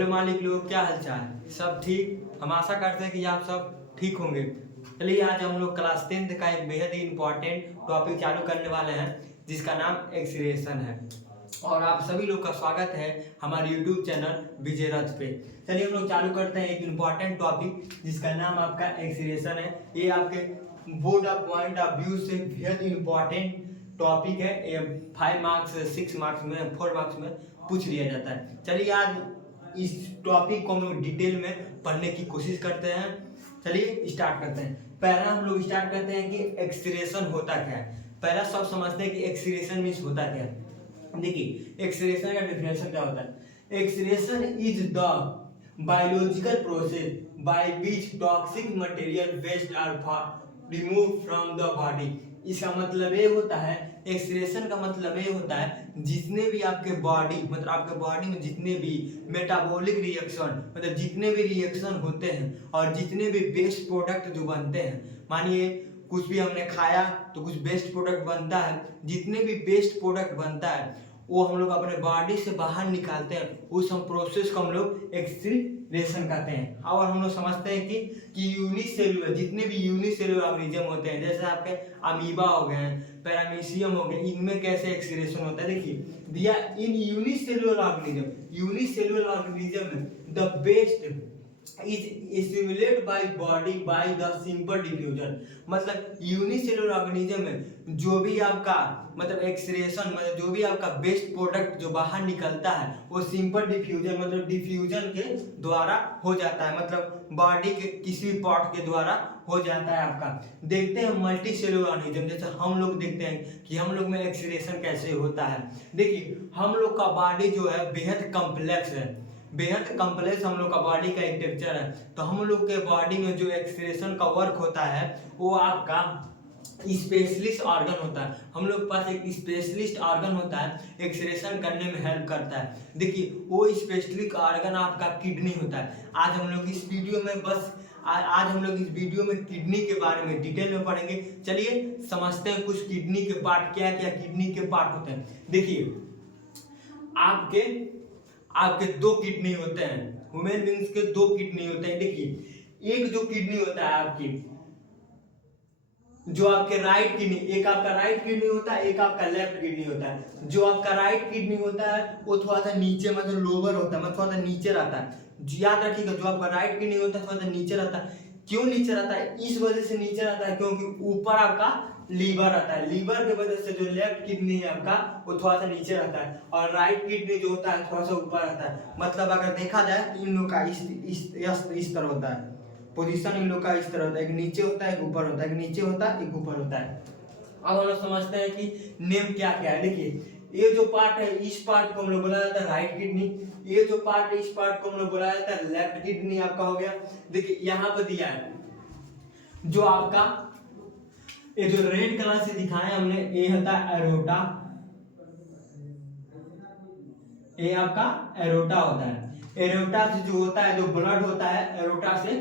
Hello मालिक लोग, क्या हालचाल? सब ठीक? हम आशा करते हैं कि आप सब ठीक होंगे। चलिए, आज हम लोग क्लास 10th का एक बेहद ही इम्पोर्टेंट टॉपिक चालू करने वाले हैं, जिसका नाम एक्सक्रीशन है। और आप सभी लोग का स्वागत है हमारे यूट्यूब चैनल विजय रथ पे। चलिए हम लोग चालू करते हैं एक इम्पोर्टेंट टॉपिक, जिसका नाम आपका एक्सक्रीशन है। ये आपके board of point of view से बेहद इम्पोर्टेंट टॉपिक है। ये 5 मार्क्स, 6 मार्क्स में, 4 मार्क्स में पूछ लिया जाता है। चलिए आज इस टॉपिक को हम लोग डिटेल में पढ़ने की कोशिश करते हैं। चलिए स्टार्ट करते हैं। पहला हम लोग स्टार्ट करते हैं कि एक्सक्रीशन होता क्या है। पहला सब समझते हैं कि एक्सक्रीशन मीन्स होता क्या है। देखिए, एक्सक्रीशन का डेफिनेशन क्या होता है। Excretion is the biological process by which toxic material waste are remove from the body. इसका मतलब ये होता है, एक्सक्रीशन का मतलब ये होता है, जितने भी आपके बॉडी मतलब आपके बॉडी में जितने भी मेटाबॉलिक रिएक्शन मतलब जितने भी रिएक्शन होते हैं और जितने भी वेस्ट प्रोडक्ट जो बनते हैं, मानिए कुछ भी हमने खाया तो कुछ वेस्ट प्रोडक्ट बनता है। जितने भी वेस्ट प्रोडक्ट बनता है वो हम लोग अपने बॉडी से बाहर निकालते हैं। उस हम प्रोसेस को हम लोग एक्सक्रीशन कहते हैं। और हम लोग समझते हैं कि यूनिसेलुलर जितने भी यूनिसेलुलर ऑर्गेनिज्म होते हैं, जैसे आपके अमीबा हो गए हैं, पैरामीशियम हो गए, इनमें कैसे एक्सक्रीशन होता है। देखिए, दिया इन यूनिसेलुलर ऑर्गेनिज्म में the best is stimulated by body by the simple diffusion। मतलब यूनिसेलुलर ऑर्गेनिज्म में जो भी आपका मतलब एक्सक्रीशन मतलब जो भी आपका वेस्ट प्रोडक्ट जो बाहर निकलता है वो सिंपल डिफ्यूजन मतलब डिफ्यूजन के द्वारा हो जाता है। मतलब बॉडी के किसी भी पार्ट के द्वारा हो जाता है आपका। देखते हैं मल्टी सेलुलर ऑर्गेनिज्म, जैसे हम लोग देखते हैं कि हम लोग में एक्सक्रीशन कैसे होता है। देखिए, हम लोग का बॉडी जो है बेहद कॉम्प्लेक्स है। बेहद कॉम्प्लेक्स हम लोग का बॉडी का एक टेक्सचर है। तो हम लोग के बॉडी में जो एक्सक्रीशन का वर्क होता है वो आपका स्पेशलिस्ट ऑर्गन होता है। हम लोग के पास एक स्पेशलिस्ट ऑर्गन होता है, एक्सक्रीशन करने में हेल्प करता है। देखिए, वो स्पेशलिस्ट ऑर्गन आपका किडनी होता है। आज हम लोग इस वीडियो में किडनी के बारे में डिटेल में पढ़ेंगे। चलिए समझते हैं कुछ किडनी के पार्ट, क्या क्या किडनी के पार्ट होते हैं। देखिए, आपके 2 किडनी होते हैं। ह्यूमन बींग्स के 2 किडनी होते हैं। देखिए, एक जो किडनी होता है आपकी, जो आपके राइट किडनी, एक आपका राइट किडनी होता है, एक आपका लेफ्ट किडनी होता है। जो आपका राइट किडनी होता है वो थोड़ा सा नीचे मतलब लोअर होता है, मतलब थोड़ा सा नीचे रहता है। याद रखिएगा, जो आपका राइट किडनी होता है थोड़ा सा नीचे रहता है। क्यों नीचे रहता है? इस वजह से नीचे रहता है क्योंकि ऊपर आपका लीवर रहता है। लीवर की वजह से जो लेफ्ट किडनी है आपका वो थोड़ा सा नीचे रहता है और राइट किडनी जो होता है थोड़ा सा ऊपर रहता है। मतलब अगर देखा जाए तो इन लोग का इस तरह होता है, पोजीशन इन लोग का इस तरह होता है। एक नीचे होता है, एक ऊपर होता है, एक नीचे होता है, एक ऊपर होता है। अब हम लोग समझते हैं कि नेम क्या क्या है। देखिए, ये जो पार्ट है इस पार्ट को हम लोग बोला जाता है राइट किडनी। ये जो पार्ट है इस पार्ट को हम लोग बोला जाता है लेफ्ट किडनी आपका हो गया। देखिए यहाँ पे दिया है जो आपका ये जो रेड कलर से दिखाया हमने, ये होता है एरोटा। ये आपका एरोटा होता है। एरोटा से जो होता है, जो ब्लड होता है एरोटा से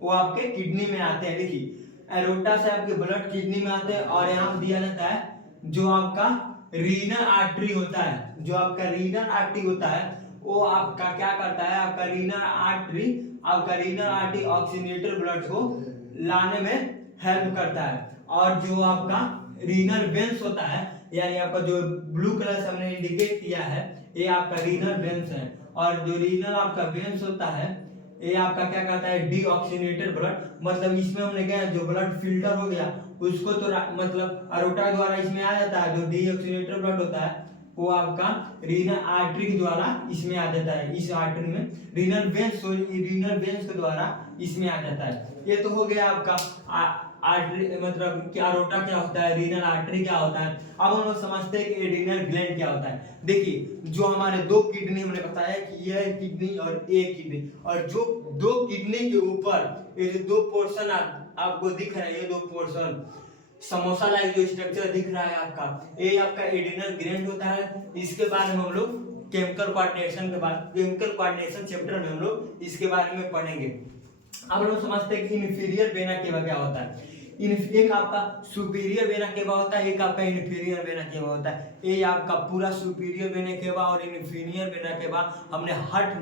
वो आपके किडनी में आते हैं। देखिए, एरोटा से आपके ब्लड किडनी में आते हैं। और यहाँ दिया जाता है जो आपका रीनल आर्टरी होता है। जो आपका रीनल आर्टरी होता है वो आपका क्या करता है, आपका रीनल आर्टरी ऑक्सीजनेटेड ब्लड को लाने में हेल्प करता है। और जो आपका रीनल वेंस होता है, यानी आपका जो ब्लू कलर से हमने इंडिकेट किया है, ये आपका रीनल वेंस है। और जो रीनल आपका वेंस होता है ये आपका क्या करता है, डीऑक्सीजनेटेड ब्लड, मतलब इसमें हमने क्या जो ब्लड फिल्टर हो गया उसको तो मतलब अरोटा द्वारा इसमें आ जाता है। जो डीऑक्सीजनेटेड ब्लड होता है वो आपका रीनल आर्टरी के द्वारा इसमें आ जाता है। इस आर्टरी में रीनल वेंस के द्वारा इसमें आ जाता है। ये तो हो गया आपका आर्टरी, मतलब क्या अरोटा क्या होता है, रीनल आर्टरी क्या होता है। अब हम लोग समझते हैं कि एड्रिनल ग्लैंड क्या होता है। देखिए, जो हमारे 2 किडनी हमने बताया कि यह किडनी और एक किडनी, और जो 2 किडनी के ऊपर ये जो 2 पोर्शन आपको दिख रहा है, ये 2 पोर्शन समोसा लाइक जो स्ट्रक्चर दिख रहा है आपका, ये आपका एड्रिनल ग्लैंड होता है। इसके बारे में हम लोग केमिकल कोऑर्डिनेशन चैप्टर में हम लोग इसके बारे में पढ़ेंगे। अब लोग समझते हैं कि इंफीरियर वेना केवा क्या होता है। एक आपका सुपीरियर वेना केवा होता है, एक आपका इन्फीरियर वेना केवा होता है। ये आपका पूरा सुपीरियर वेना केवा और इन्फीरियर वेना केवा हमने हार्ट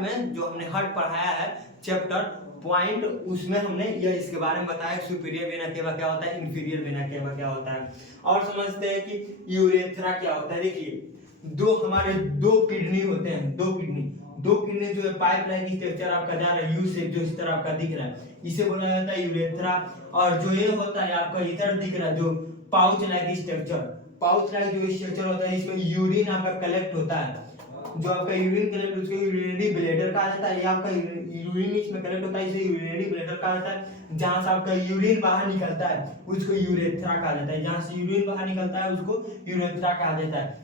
में जो हमने हार्ट पढ़ाया है चैप्टर पॉइंट, उसमें हमने यह इसके बारे में बताया सुपीरियर वेना केवा क्या होता है, इन्फीरियर वेना केवा क्या होता है। और समझते हैं कि यूरेथ्रा क्या होता है। देखिए हमारे दो किडनी होते हैं, दो किडनी जो है पाइप लाइन की स्ट्रक्चर आपका जा रहा है यू शेप, जो इस तरह आपका दिख रहा है, इसे बोला जाता है यूरेथ्रा। और जो ये होता है आपका इधर दिख रहा है जो पाउच लाइक स्ट्रक्चर होता है, इसमें यूरिन आपका कलेक्ट होता है। जो आपका यूरिन कलेक्ट उसको यूरिनरी ब्लैडर कहा जाता है। ये आपका यूरिन इसमें कलेक्ट होता है, इसे यूरिनरी ब्लैडर कहा जाता है। जहां से आपका यूरिन बाहर निकलता है उसको यूरेथ्रा कहा जाता है। जहां से यूरिन बाहर निकलता है उसको यूरेथ्रा कहा जाता है।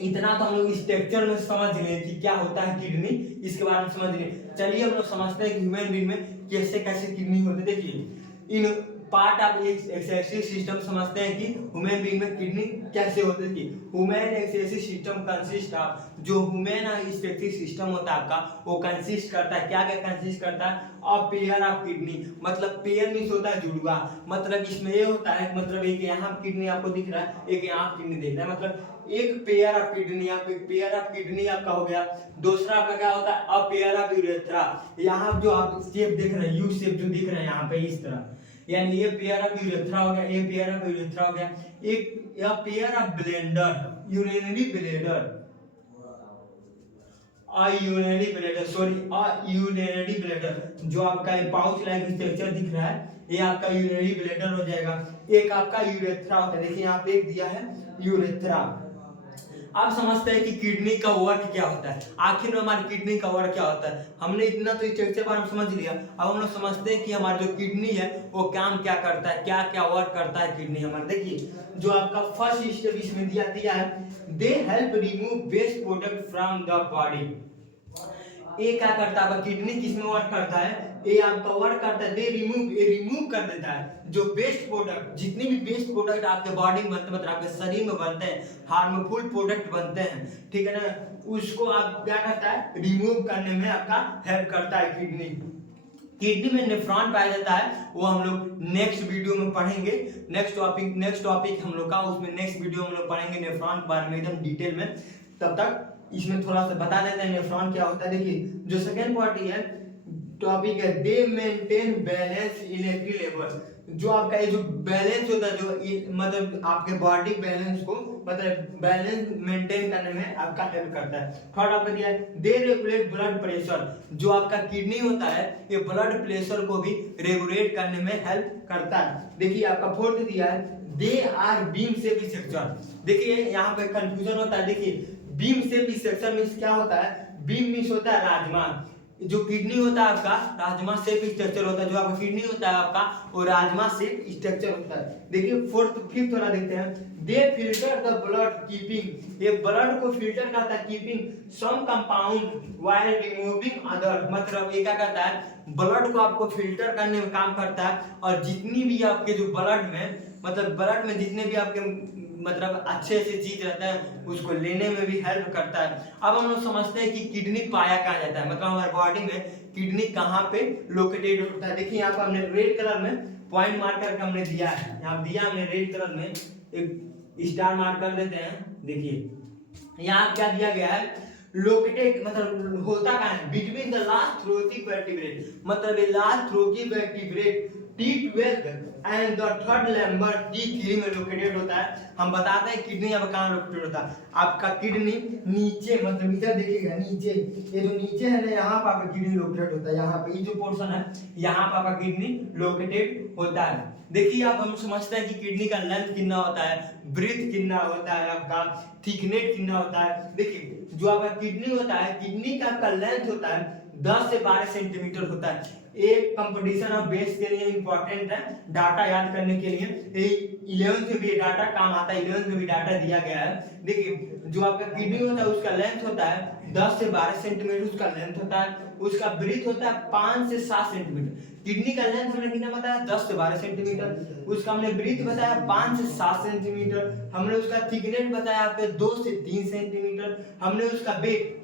इतना तो हम लोग स्ट्रक्चर में समझ गए कि क्या होता है किडनी, इसके बारे में समझ गए। चलिए हम लोग समझते हैं कि ह्यूमन बीइंग में कैसे कैसे किडनी होते। देखिए in part of excretory system समझते हैं कि ह्यूमन बीइंग में किडनी कैसे होती है। Human excretory system consist of, जो ह्यूमन एक्सक्रीटरी सिस्टम होता है आपका वो कंसिस्ट करता है, क्या क्या कंसिस्ट करता है, अ पेयर ऑफ किडनी। मतलब पेयर मींस होता है जुड़वा, मतलब इसमें ये होता है, मतलब एक यहाँ किडनी आपको दिख रहा है, एक यहाँ किडनी दिख रहा है, मतलब एक पेयर ऑफ किडनी, यहाँ पे पेयर ऑफ किडनी आपका हो गया। दूसरा आपका क्या होता है, अ पेयर ऑफ यूरेथ्रा। यहाँ जो आप शेप देख रहे हैं यू शेप जो दिख रहा है यहाँ पे इस तरह, यानी ये पेयर ऑफ यूरेथ्रा हो गया, ये पेयर ऑफ यूरेथ्रा हो गया। एक या pair of blender, urinary bladder, urinary bladder जो आपका पाउच लाइक स्ट्रक्चर दिख रहा है ये आपका यूरिनरी ब्लेडर हो जाएगा। एक आपका यूरेथ्रा होता है, देखिए यहाँ पे एक दिया है यूरेथ्रा। आप समझते हैं कि किडनी का वर्क क्या होता है, आखिर में हमारी किडनी का वर्क क्या होता है। हमने इतना तो स्ट्रक्चर पर हम समझ लिया, अब हम लोग समझते हैं कि हमारा जो किडनी है वो काम क्या करता है, क्या क्या वर्क करता है किडनी हमारा। देखिए जो आपका फर्स्ट स्टेप इसमें दिया है, they help remove waste product from the body. ये क्या करता है, किडनी किसमें वर्क करता है, ये आपका वर्क करता है, रिमूव कर देता है जो वेस्ट प्रोडक्ट, जितनी भी वेस्ट प्रोडक्ट आपके बॉडी में बनते, मतलब आपके शरीर में बनते हैं, हार्मफुल प्रोडक्ट बनते हैं, ठीक है ना, उसको आप क्या करता है, रिमूव करने में आपका हेल्प करता है किडनी में नेफ्रॉन पाया जाता है, वो हम लोग नेक्स्ट वीडियो में पढ़ेंगे। नेक्स्ट टॉपिक हम लोग का, उसमें नेक्स्ट वीडियो हम लोग पढ़ेंगे नेफ्रॉन के बारे में एकदम डिटेल में। तब तक इसमें थोड़ा सा बता देते हैं नेफ्रॉन क्या होता है। देखिए जो सेकंड पार्ट है टॉपिक है, दे मेंटेन बैलेंस इलेक्ट्रिक लेवल। जो आपका ये जो बैलेंस होता है, जो मतलब आपके बॉडी बैलेंस को, मतलब बैलेंस मेंटेन करने में आपका हेल्प करता है। थर्ड आपका दिया है, दे रेगुलेट ब्लड प्रेशर। जो आपका किडनी होता है ये ब्लड प्रेशर को भी रेगुलेट करने में हेल्प करता है। देखिए आपका फोर्थ दिया है, they are bean shape structure. देखिए यहाँ पे कंफ्यूजन होता है। देखिए बीम शेप स्ट्रक्चर मींस क्या होता है, बीम मींस होता है राजमा, जो किडनी होता है आपका राजमा शेप स्ट्रक्चर होता है, जो आपका किडनी होता है आपका वो राजमा शेप स्ट्रक्चर होता है। देखिए फिफ्थ वाला देखते हैं, they filter the blood keeping. ये ब्लड को फिल्टर करता है, keeping some compound while removing other. मतलब ये क्या करता है, ब्लड को आपको फिल्टर करने में काम करता है, और जितनी भी आपके जो ब्लड में, मतलब ब्लड में जितने भी आपके मतलब अच्छे से चीज रहता है उसको लेने में भी हेल्प करता है। अब हम लोग समझते हैं कि किडनी पाया कहाँ जाता है, मतलब हमारे बॉडी में किडनी कहाँ पे लोकेटेड होता है। देखिए यहाँ पर हमने रेड कलर में पॉइंट मार्क करके हमने दिया है, यहाँ दिया हमने रेड कलर में एक स्टार मार्क कर देते हैं। देखिए यहाँ क्या दिया गया है, लोकेटेड मतलब होता कहाँ है, between the last thoracic vertebrate. मतलब ये last thoracic vertebrate T12 and the third lumbar T3 में लोकेटेड होता है। हम बताते हैं किडनी अब कहाँ लोकेटेड होता है। आपका किडनी नीचे, मतलब इधर देखिएगा नीचे, ये जो नीचे है ना यहाँ पर आपका किडनी लोकेटेड होता है। यहाँ पे ये जो पोर्शन है यहाँ पर आपका किडनी लोकेटेड होता है। देखिए आप हम समझते हैं कि किडनी का लेंथ कितना होता है, ब्रीथ कितना होता है, आपका थिकनेस कितना होता है। देखिए जो आपका किडनी होता है, किडनी का आपका लेंथ होता है 10 से 12 सेंटीमीटर होता है। एक कंपटीशन ऑफ बेस के लिए इंपॉर्टेंट है, डाटा याद करने के लिए 11th में भी डाटा काम आता है, 11th में भी डाटा दिया गया है। देखिए जो आपका किडनी होता है उसका लेंथ होता है 10 से 12 सेंटीमीटर उसका लेंथ होता है, उसका ब्रीथ होता है 5 से 7 सेंटीमीटर। किडनी का लेंथ हमने कितना बताया, 10 से 12 सेंटीमीटर, उसका हमने ब्रीथ बताया 5 से 7 सेंटीमीटर, हमने उसका थिकनेस बताया आपके 2 से 3 सेंटीमीटर, हमने उसका वेट,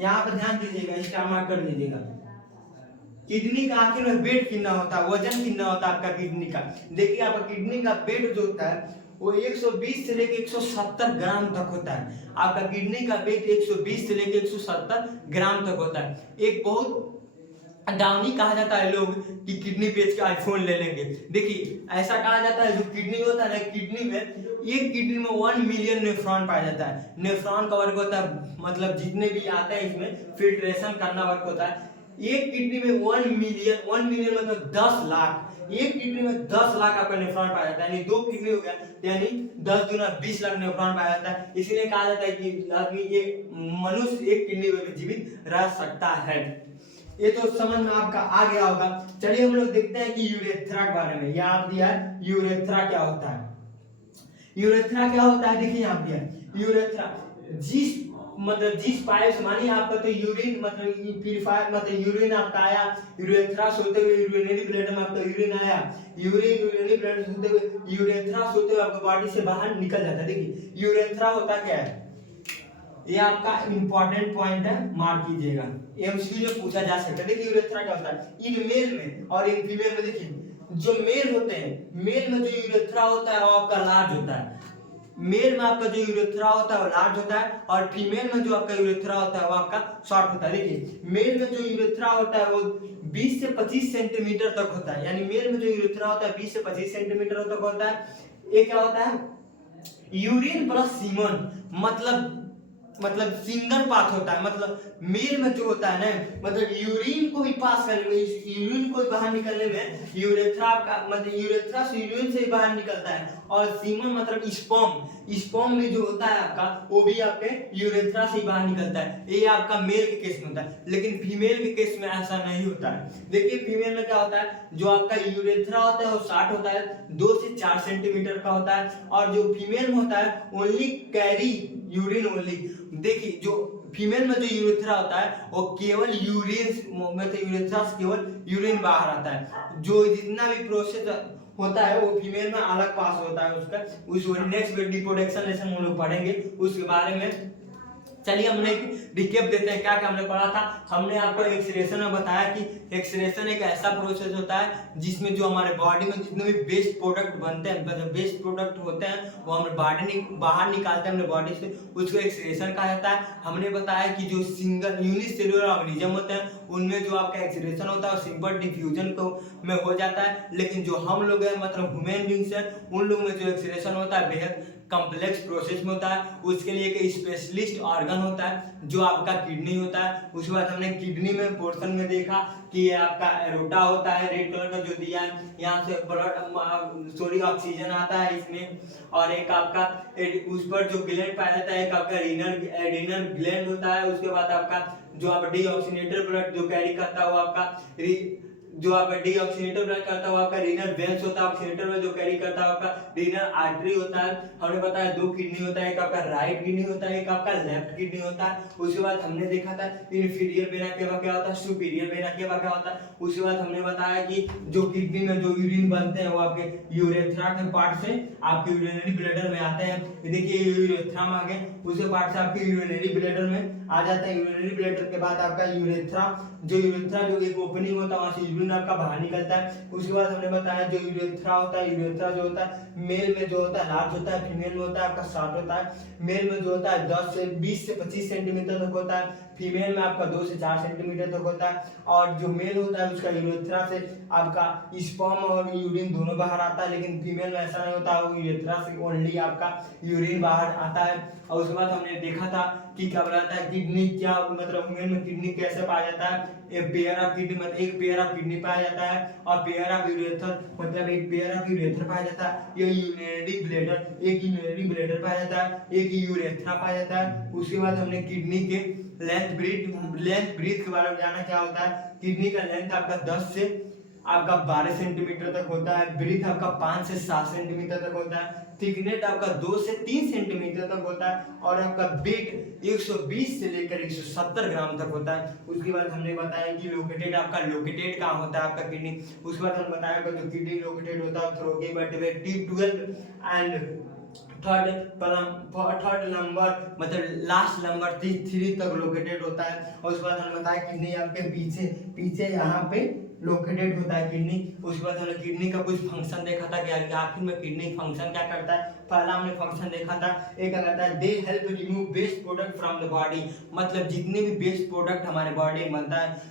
यहाँ पर ध्यान दीजिएगा, स्टार मार्क कर दीजिएगा, किडनी का आखिर में वेट कितना होता है, वजन कितना होता है आपका किडनी का। देखिए आपका किडनी का वेट जो होता है वो 120 से लेके 170 ग्राम तक होता है। आपका किडनी का वेट 120 से लेके 170 ग्राम तक होता है। एक बहुत डाउनी कहा जाता है लोग कि किडनी बेच के आईफोन ले लेंगे। देखिए ऐसा कहा जाता है जो किडनी होता है ना, किडनी में एक किडनी में 1 मिलियन नेफ्रॉन पाया जाता है। नेफ्रॉन का वर्क होता है मतलब जितने भी आते हैं इसमें फिल्ट्रेशन करना वर्क होता है। एक किडनी में 1 मिलियन मतलब 10 लाख, एक किडनी में 10 लाख आपका नेफ्रॉन पाया जाता है। यानी 2 किडनी हो गया, यानी 10 गुना 20 लाख नेफ्रॉन पाया जाता है। इसीलिए कहा जाता है कि आदमी ये मनुष्य एक किडनी में जीवित रह सकता है। ये तो समझ में आपका आ गया होगा। चलिए हम लोग देखते हैं कि यूरेथ्रा के बारे में। यहाँ दिया है यूरेथ्रा क्या होता है। यूरेथ्रा क्या होता है, देखिए यहाँ पे यूरेथ्रा जिस पाइप से, मानिए आपका तो यूरिन मतलब प्यूरिफायर मतलब यूरिन आपका आया यूरेथ्रा से होते हुए यूरिनरी ब्लैडर में आपका यूरिन आया, यूरिनरी ब्लैडर से होते हुए यूरेथ्रा से होते हुए आपका बॉडी से बाहर निकल जाता है। देखिए यूरेथ्रा होता क्या है, ये आपका इंपॉर्टेंट पॉइंट है, मार्क कीजिएगा, एमसीक्यू में पूछा जा सकता है। देखिए यूरेथ्रा क्या होता है इन मेल में और इन फीमेल में। देखिए जो मेल होते हैं, मेल में जो यूरेथ्रा होता है वो आपका लार्ज होता है। मेल में आपका जो यूरेथ्रा होता है वो लार्ज होता है और फीमेल में जो आपका यूरेथ्रा होता है वो आपका शॉर्ट होता है। देखिए मेल में जो यूरेथ्रा होता है वो 20 से 25 सेंटीमीटर तक होता है। यानी मेल में जो यूरेथ्रा होता है 20 से 25 सेंटीमीटर तक होता है। ये क्या होता है, यूरिन प्लस सीमन मतलब सिंगल पाथ होता है। मतलब मेल में जो होता है ना, मतलब यूरिन को भी पास करने में, यूरिन को भी बाहर निकलने में यूरेथ्रा का मतलब यूरेथ्रा से यूरिन से भी बाहर निकलता है। और सीमन मतलब स्पर्म में जो होता है आपका वो भी आपके यूरेथ्रा से ही बाहर निकलता है। ये आपका मेल के केस में होता है, लेकिन फीमेल के केस में ऐसा नहीं होता है। देखिए फीमेल में क्या होता है, जो आपका यूरेथ्रा होता है वो शॉर्ट होता है, 2 से 4 सेंटीमीटर का होता है। और जो फीमेल में होता है ओनली कैरी यूरिन ओनली। देखिए जो फीमेल में जो यूरेथ्रा होता है वो केवल यूरिन मतलब यूरेथ्रा से केवल यूरिन बाहर आता है। जो जितना भी प्रोसेस होता है वो फीमेल में अलग पास होता है उसका। उस नेक्स्ट रिप्रोडक्शन लेसन हम लोग पढ़ेंगे उसके बारे में। चलिए हमने रिकेप देते हैं क्या क्या हमने पढ़ा था। हमने आपको एक्सरेशन में बताया कि एक्सरेशन एक ऐसा प्रोसेस होता है जिसमें जो हमारे बॉडी में जितने भी वेस्ट प्रोडक्ट बनते हैं, मतलब वेस्ट प्रोडक्ट होते हैं वो हम बॉडी बाहर निकालते हैं अपने बॉडी से, उसको एक्सरेशन कहा जाता है। हमने बताया कि जो सिंगल यूनिसेलुलर ऑर्गेनिज्म होते हैं उनमें जो आपका एक्सरेशन होता है सिंपल डिफ्यूजन को में हो जाता है। लेकिन जो हम लोग हैं मतलब ह्यूमन बींग्स हैं उन लोगों में जो एक्सरेशन होता है बेहद कॉम्प्लेक्स प्रोसेस में होता है। उसके लिए एक स्पेशलिस्ट ऑर्गन होता है जो आपका किडनी होता है। उसके बाद हमने किडनी में पोर्शन में देखा कि ये आपका एरोटा होता है, रेड कलर का जो दिया है, यहाँ से ब्लड सॉरी ऑक्सीजन आता है इसमें। और एक आपका उस पर जो ग्लैंड पाया जाता है, एक आपका रीनल ग्लैंड होता है। उसके बाद आपका जो आप डीऑक्सीनेटेड ब्लड जो कैरी करता है वो आपका जो आपका डीऑक्सीनेटर ब्लड करता है वो आपका रीनल वेन्स होता है। ऑक्सीनेटर में जो कैरी करता है आपका रीनल आर्टरी होता है। हमने बताया 2 किडनी होता है, एक आपका राइट किडनी होता है, एक आपका लेफ्ट किडनी होता है। उसके बाद हमने देखा था इंफीरियर वेना केवा क्या होता है, सुपीरियर वेना केवा क्या होता है। उसके बाद हमने बताया कि जो किडनी में जो यूरिन बनते हैं वो आपके यूरेथ्रा के पार्ट से आपके यूरिनरी ब्लैडर में आते हैं। देखिए यूरेथ्रा में आ गए, उसके पार्ट से आपके यूरिनरी ब्लैडर में आ जाता है। यूरिनरी ब्लैडर के बाद आपका यूरेथ्रा जो एक ओपनिंग होता है वहां से यूरिन आपका बाहर निकलता है। उसके बाद हमने बताया जो यूरेथ्रा होता है, यूरेथ्रा जो होता है मेल में जो होता है लार्ज होता है, फीमेल में होता है आपका शॉर्ट होता है। मेल में जो होता है 20 से 25 सेंटीमीटर तक होता है, फीमेल में आपका 2 से 4 सेंटीमीटर तक होता है। और जो मेल होता है उसका यूरेथ्रा से आपका स्पर्म और यूरिन दोनों बाहर आता है, लेकिन फीमेल में ऐसा नहीं होता, वो यूरेथ्रा से ओनली आपका यूरिन बाहर आता है। और उसके बाद हमने देखा था कि क्या बताता है किडनी क्या मतलब ह्यूमन में किडनी कैसे पाया जाता है। एक पेयर ऑफ किडनी मतलब एक पेयर ऑफ किडनी पाया जाता है और पेयर ऑफ यूरेथर मतलब एक पेयर ऑफ यूरेथर पाया जाता है। ये यूरिनरी ब्लैडर एक यूरिनरी ब्लैडर पाया जाता है, एक यूरेथ्रा पाया जाता है। उसके बाद हमने किडनी के लेंथ ब्रीथ के बारे में जाना क्या होता है। किडनी का लेंथ आपका 10 से आपका 12 सेंटीमीटर तक होता है, ब्रीथ आपका 5 से 7 सेंटीमीटर तक होता है, थिकनेस आपका 2 से 3 सेंटीमीटर तक होता है और आपका वेट 120 से लेकर 170 ग्राम तक होता है। उसके बाद हमने बताया कि लोकेटेड कहाँ होता है आपका किडनी। उसके बाद हमने बताया जो किडनी लोकेटेड होता है thoracic vertebrate T12 and third lumbar मतलब लास्ट नंबर 3 तक लोकेटेड होता है। और उसके बाद हमने बताया किडनी आपके पीछे यहाँ पे लोकेटेड होता है किडनी। उसके बाद हमने किडनी का कुछ फंक्शन देखा था कि आखिर में किडनी फंक्शन क्या करता है। पहला हमने फंक्शन देखा था, एक क्या करता है, they help remove waste product from the body, मतलब जितने भी वेस्ट प्रोडक्ट हमारे बॉडी में बनता है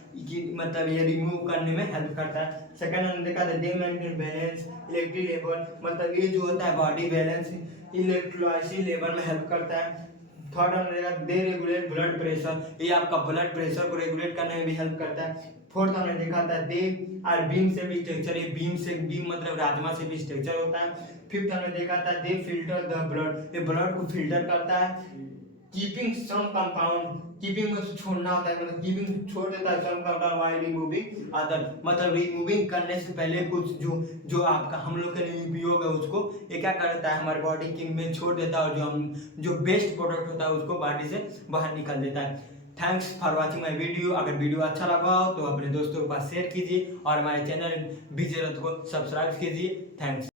मतलब ये रिमूव करने में हेल्प करता है। सेकंड हमने देखा था दे मेंटेन बैलेंस इलेक्ट्रिक लेवल, मतलब ये जो होता है बॉडी बैलेंस इलेक्ट्रोलाइसिस लेवल में हेल्प करता है। थर्ड हमने देखा दे रेगुलेट ब्लड प्रेशर, ये आपका ब्लड प्रेशर को रेगुलेट करने में भी हेल्प करता है। फोर्थ हमने देखा था दे और बीम से भी स्ट्रक्चर, ये बीम मतलब राजमा से भी स्ट्रक्चर होता है। फिफ्थ हमने देखा था दे फिल्टर द ब्लड, ये ब्लड को फिल्टर करता है। कीपिंग सम कंपाउंड, कीपिंग में छोड़ना होता है, मतलब कीपिंग छोड़ देता है some compound while removing other, मतलब रिमूविंग करने से पहले कुछ जो आपका हम लोग के लिए उपयोग है उसको ये क्या करता है हमारे बॉडी की में छोड़ देता है, और जो बेस्ट प्रोडक्ट होता है उसको बॉडी से बाहर निकाल देता है। Thanks for watching my video. अगर वीडियो अच्छा लगा हो तो अपने दोस्तों के पास शेयर कीजिए और हमारे चैनल बीजे रथ को सब्सक्राइब कीजिए। थैंक्स।